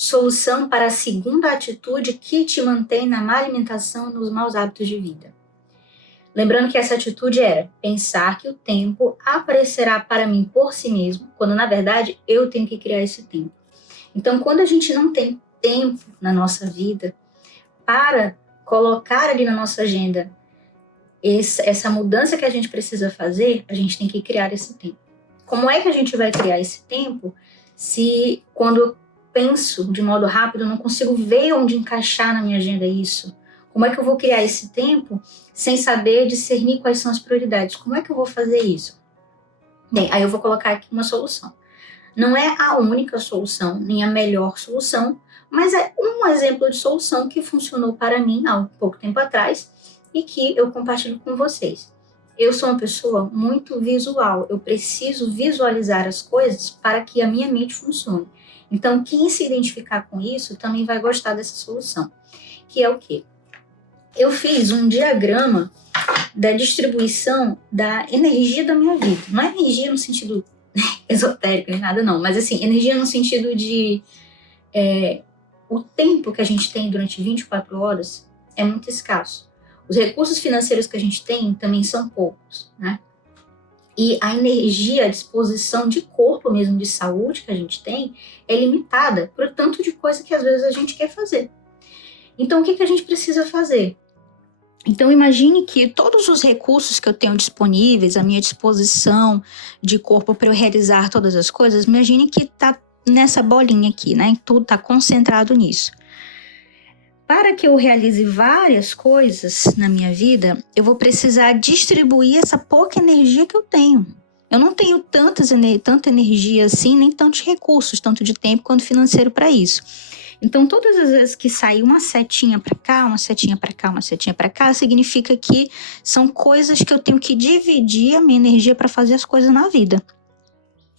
solução para a segunda atitude que te mantém na má alimentação e nos maus hábitos de vida. Lembrando que essa atitude era pensar que o tempo aparecerá para mim por si mesmo, quando na verdade eu tenho que criar esse tempo. Então, quando a gente não tem tempo na nossa vida para colocar ali na nossa agenda essa mudança que a gente precisa fazer, a gente tem que criar esse tempo. Como é que a gente vai criar esse tempo se quando eu penso de modo rápido eu não consigo ver onde encaixar na minha agenda isso? Como é que eu vou criar esse tempo sem saber discernir quais são as prioridades? Como é que eu vou fazer isso? Bem, aí eu vou colocar aqui uma solução. Não é a única solução, nem a melhor solução, mas é um exemplo de solução que funcionou para mim há um pouco tempo atrás e que eu compartilho com vocês. Eu sou uma pessoa muito visual, eu preciso visualizar as coisas para que a minha mente funcione. Então, quem se identificar com isso também vai gostar dessa solução, que é o quê? Eu fiz um diagrama da distribuição da energia da minha vida. Não é energia no sentido esotérico nem nada não, mas assim, energia no sentido de o tempo que a gente tem durante 24 horas é muito escasso. Os recursos financeiros que a gente tem também são poucos, né? E a energia, a disposição de corpo mesmo, de saúde que a gente tem, é limitada por tanto de coisa que às vezes a gente quer fazer. Então, o que a gente precisa fazer? Então, imagine que todos os recursos que eu tenho disponíveis, à minha disposição de corpo para eu realizar todas as coisas, imagine que está nessa bolinha aqui, né? Tudo está concentrado nisso. Para que eu realize várias coisas na minha vida, eu vou precisar distribuir essa pouca energia que eu tenho. Eu não tenho tanta energia assim, nem tantos recursos, tanto de tempo quanto financeiro para isso. Então, todas as vezes que sair uma setinha para cá, uma setinha para cá, uma setinha para cá, significa que são coisas que eu tenho que dividir a minha energia para fazer as coisas na vida.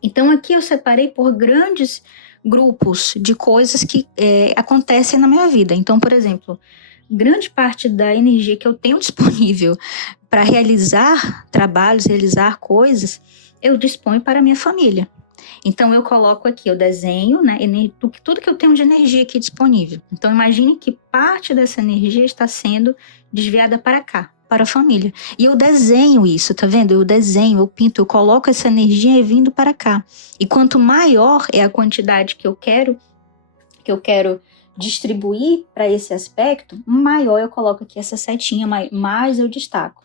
Então, aqui eu separei por grandes grupos de coisas que acontecem na minha vida. Então, por exemplo, grande parte da energia que eu tenho disponível para realizar trabalhos, realizar coisas, eu disponho para a minha família. Então, eu coloco aqui, eu desenho, né, tudo que eu tenho de energia aqui disponível. Então, imagine que parte dessa energia está sendo desviada para cá, para a família. E eu desenho isso, tá vendo? Eu desenho, eu pinto, eu coloco essa energia vindo para cá. E quanto maior é a quantidade que eu quero distribuir para esse aspecto, maior eu coloco aqui essa setinha, mais eu destaco.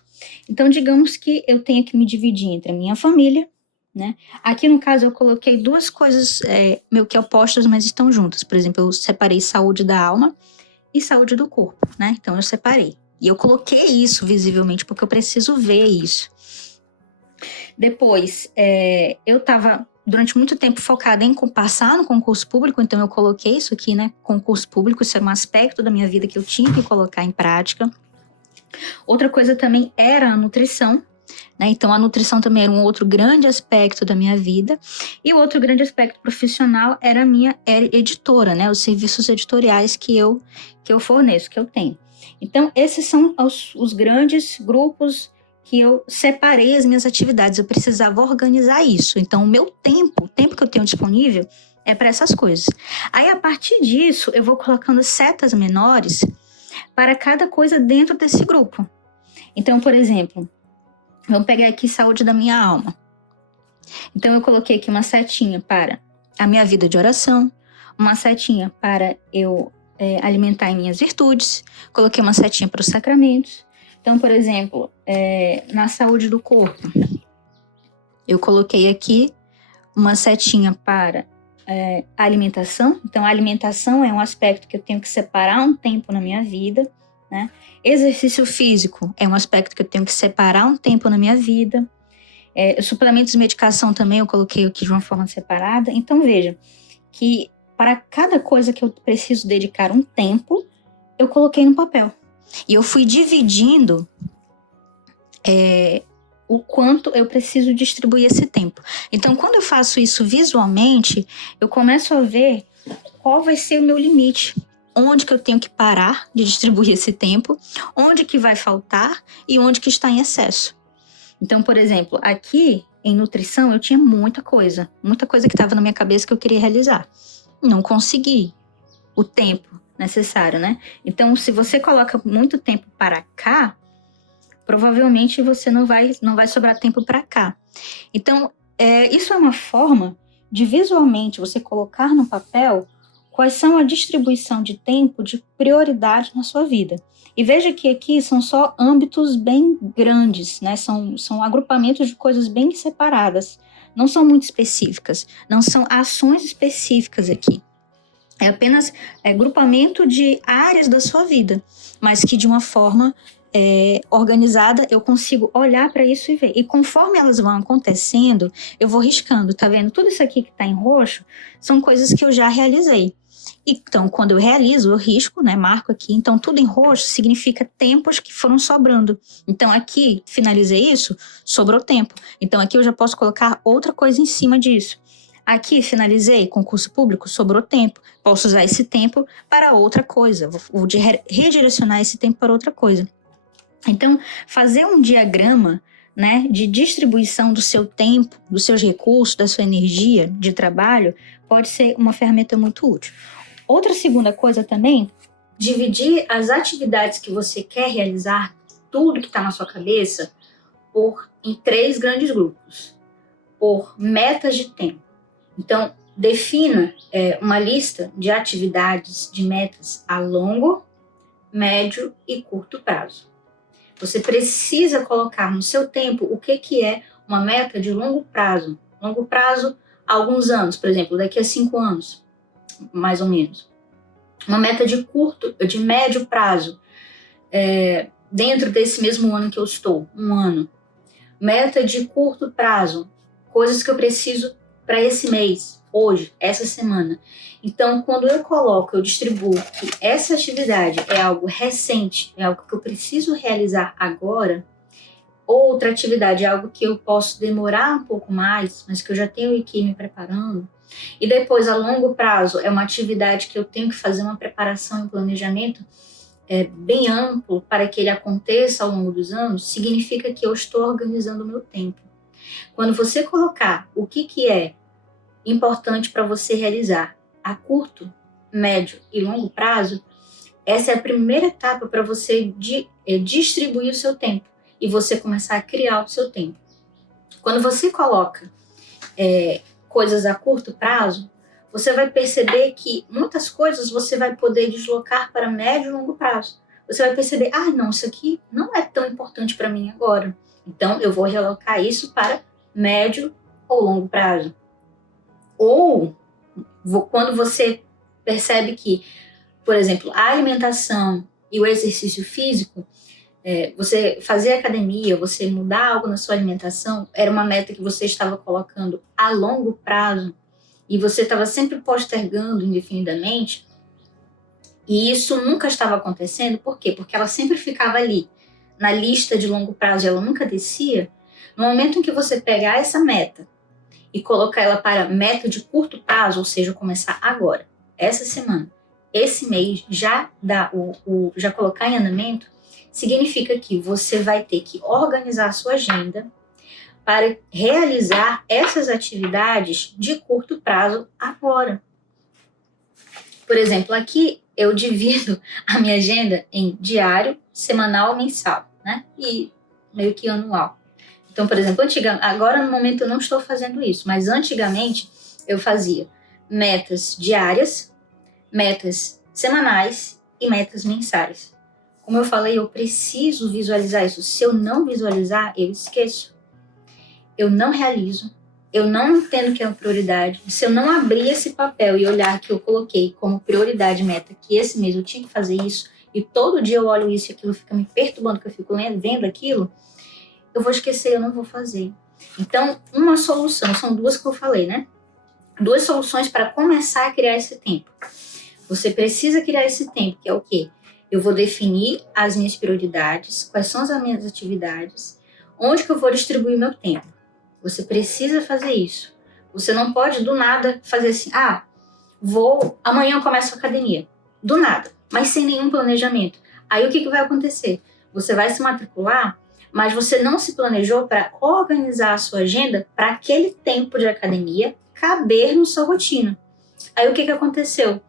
Então, digamos que eu tenha que me dividir entre a minha família, né? Aqui no caso eu coloquei duas coisas meio que opostas, mas estão juntas. Por exemplo, eu separei saúde da alma e saúde do corpo, né? Então eu separei. E eu coloquei isso visivelmente porque eu preciso ver isso. Depois, eu estava durante muito tempo focada em passar no concurso público, então eu coloquei isso aqui, né? Concurso público, isso era um aspecto da minha vida que eu tinha que colocar em prática. Outra coisa também era a nutrição, né? Então, a nutrição também era um outro grande aspecto da minha vida. E o outro grande aspecto profissional era a minha editora, né? Os serviços editoriais que eu forneço, que eu tenho. Então, esses são os grandes grupos que eu separei as minhas atividades. Eu precisava organizar isso. Então, o tempo que eu tenho disponível é para essas coisas. Aí, a partir disso, eu vou colocando setas menores para cada coisa dentro desse grupo. Então, por exemplo, vamos pegar aqui saúde da minha alma. Então, eu coloquei aqui uma setinha para a minha vida de oração, uma setinha para eu alimentar em minhas virtudes, coloquei uma setinha para os sacramentos. Então, por exemplo, na saúde do corpo, eu coloquei aqui uma setinha para a alimentação. Então, a alimentação é um aspecto que eu tenho que separar um tempo na minha vida, né? Exercício físico é um aspecto que eu tenho que separar um tempo na minha vida. Suplementos de medicação também eu coloquei aqui de uma forma separada. Então, veja que para cada coisa que eu preciso dedicar um tempo, eu coloquei no papel. E eu fui dividindo o quanto eu preciso distribuir esse tempo. Então, quando eu faço isso visualmente, eu começo a ver qual vai ser o meu limite. Onde que eu tenho que parar de distribuir esse tempo, onde que vai faltar e onde que está em excesso. Então, por exemplo, aqui em nutrição eu tinha muita coisa que estava na minha cabeça que eu queria realizar. Não consegui, o tempo necessário, né? Então, se você coloca muito tempo para cá, provavelmente você não vai sobrar tempo para cá. Então, isso é uma forma de visualmente você colocar no papel quais são a distribuição de tempo de prioridade na sua vida. E veja que aqui são só âmbitos bem grandes, né? São agrupamentos de coisas bem separadas. Não são muito específicas, não são ações específicas aqui. É apenas agrupamento de áreas da sua vida, mas que de uma forma organizada, eu consigo olhar para isso e ver. E conforme elas vão acontecendo, eu vou riscando, tá vendo? Tudo isso aqui que tá em roxo são coisas que eu já realizei. Então, quando eu realizo, eu risco, né? Marco aqui. Então, tudo em roxo significa tempos que foram sobrando. Então, aqui, finalizei isso, sobrou tempo. Então, aqui eu já posso colocar outra coisa em cima disso. Aqui, finalizei concurso público, sobrou tempo. Posso usar esse tempo para outra coisa. Vou redirecionar esse tempo para outra coisa. Então, fazer um diagrama, né, de distribuição do seu tempo, dos seus recursos, da sua energia de trabalho, pode ser uma ferramenta muito útil. Outra segunda coisa também, dividir as atividades que você quer realizar, tudo que está na sua cabeça, em 3 grandes grupos, por metas de tempo. Então, defina uma lista de atividades, de metas a longo, médio e curto prazo. Você precisa colocar no seu tempo o que é uma meta de longo prazo. Longo prazo, há alguns anos, por exemplo, daqui a 5 anos, mais ou menos. Uma meta de médio prazo, dentro desse mesmo ano que eu estou, 1 ano. Meta de curto prazo, coisas que eu preciso para esse mês, hoje, essa semana. Então, quando eu distribuo que essa atividade é algo recente, é algo que eu preciso realizar agora, outra atividade é algo que eu posso demorar um pouco mais, mas que eu já tenho que ir me preparando, e depois, a longo prazo, é uma atividade que eu tenho que fazer uma preparação e um planejamento bem amplo para que ele aconteça ao longo dos anos, significa que eu estou organizando o meu tempo. Quando você colocar o que é importante para você realizar a curto, médio e longo prazo, essa é a primeira etapa para você distribuir o seu tempo e você começar a criar o seu tempo. Quando você coloca coisas a curto prazo, você vai perceber que muitas coisas você vai poder deslocar para médio e longo prazo. Você vai perceber, não, isso aqui não é tão importante para mim agora. Então, eu vou realocar isso para médio ou longo prazo. Ou, quando você percebe que, por exemplo, a alimentação e o exercício físico, você fazer academia, você mudar algo na sua alimentação, era uma meta que você estava colocando a longo prazo e você estava sempre postergando indefinidamente, e isso nunca estava acontecendo. Por quê? Porque ela sempre ficava ali, na lista de longo prazo, e ela nunca descia. No momento em que você pegar essa meta e colocar ela para meta de curto prazo, ou seja, começar agora, essa semana, esse mês, já já colocar em andamento, significa que você vai ter que organizar a sua agenda para realizar essas atividades de curto prazo agora. Por exemplo, aqui eu divido a minha agenda em diário, semanal, mensal, né? E meio que anual. Então, por exemplo, agora no momento eu não estou fazendo isso, mas antigamente eu fazia metas diárias, metas semanais e metas mensais. Como eu falei, eu preciso visualizar isso. Se eu não visualizar, eu esqueço. Eu não realizo. Eu não entendo que é uma prioridade. Se eu não abrir esse papel e olhar que eu coloquei como prioridade, meta, que esse mês eu tinha que fazer isso, e todo dia eu olho isso e aquilo fica me perturbando, que eu fico vendo aquilo, eu vou esquecer, eu não vou fazer. Então, uma solução, são 2 que eu falei, né? 2 soluções para começar a criar esse tempo. Você precisa criar esse tempo, que é o quê? Eu vou definir as minhas prioridades, quais são as minhas atividades, onde que eu vou distribuir meu tempo. Você precisa fazer isso. Você não pode do nada fazer assim, amanhã eu começo a academia. Do nada, mas sem nenhum planejamento. Aí o que vai acontecer? Você vai se matricular, mas você não se planejou para organizar a sua agenda para aquele tempo de academia caber na sua rotina. Aí o que aconteceu?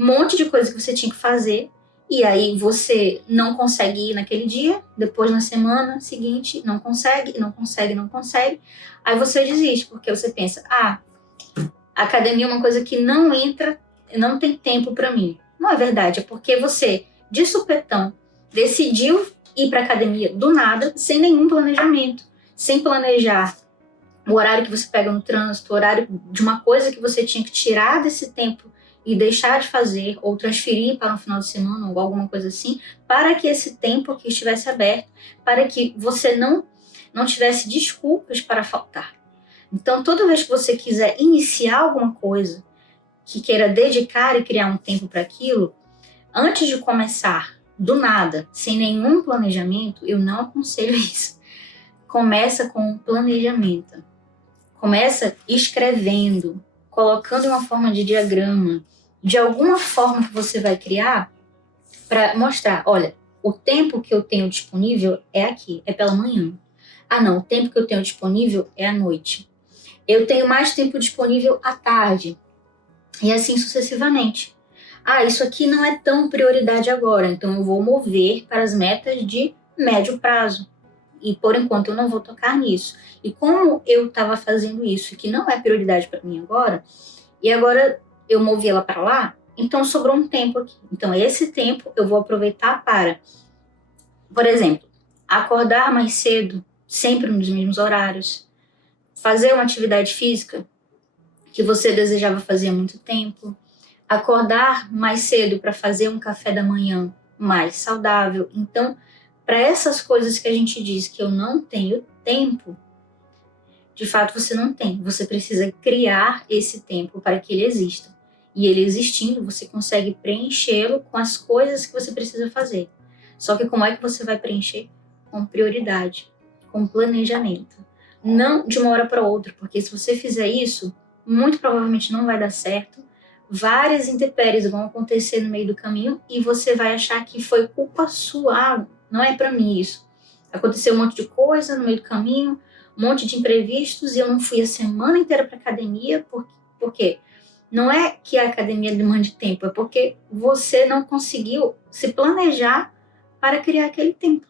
um monte de coisa que você tinha que fazer, e aí você não consegue ir naquele dia, depois na semana seguinte não consegue, não consegue, não consegue, aí você desiste, porque você pensa, a academia é uma coisa que não entra, não tem tempo para mim. Não é verdade, é porque você, de supetão, decidiu ir para academia do nada, sem nenhum planejamento, sem planejar o horário que você pega no trânsito, o horário de uma coisa que você tinha que tirar desse tempo e deixar de fazer, ou transferir para um final de semana, ou alguma coisa assim, para que esse tempo aqui estivesse aberto, para que você não tivesse desculpas para faltar. Então, toda vez que você quiser iniciar alguma coisa, que queira dedicar e criar um tempo para aquilo, antes de começar do nada, sem nenhum planejamento, eu não aconselho isso. Começa com planejamento. Começa escrevendo, colocando uma forma de diagrama, de alguma forma que você vai criar para mostrar, olha, o tempo que eu tenho disponível é aqui, é pela manhã. Ah, não, o tempo que eu tenho disponível é à noite. Eu tenho mais tempo disponível à tarde. E assim sucessivamente. Ah, isso aqui não é tão prioridade agora, então eu vou mover para as metas de médio prazo. E por enquanto eu não vou tocar nisso. E como eu estava fazendo isso, que não é prioridade para mim agora, e agora eu movi ela para lá, então sobrou um tempo aqui. Então esse tempo eu vou aproveitar para, por exemplo, acordar mais cedo, sempre nos mesmos horários, fazer uma atividade física que você desejava fazer há muito tempo, acordar mais cedo para fazer um café da manhã mais saudável. Então, para essas coisas que a gente diz que eu não tenho tempo, de fato você não tem. Você precisa criar esse tempo para que ele exista. E ele existindo, você consegue preenchê-lo com as coisas que você precisa fazer. Só que como é que você vai preencher? Com prioridade, com planejamento. Não de uma hora para outra, porque se você fizer isso, muito provavelmente não vai dar certo. Várias intempéries vão acontecer no meio do caminho e você vai achar que foi culpa sua. Ah, não é para mim isso. Aconteceu um monte de coisa no meio do caminho, um monte de imprevistos e eu não fui a semana inteira para academia. Por quê? Não é que a academia demande tempo, é porque você não conseguiu se planejar para criar aquele tempo.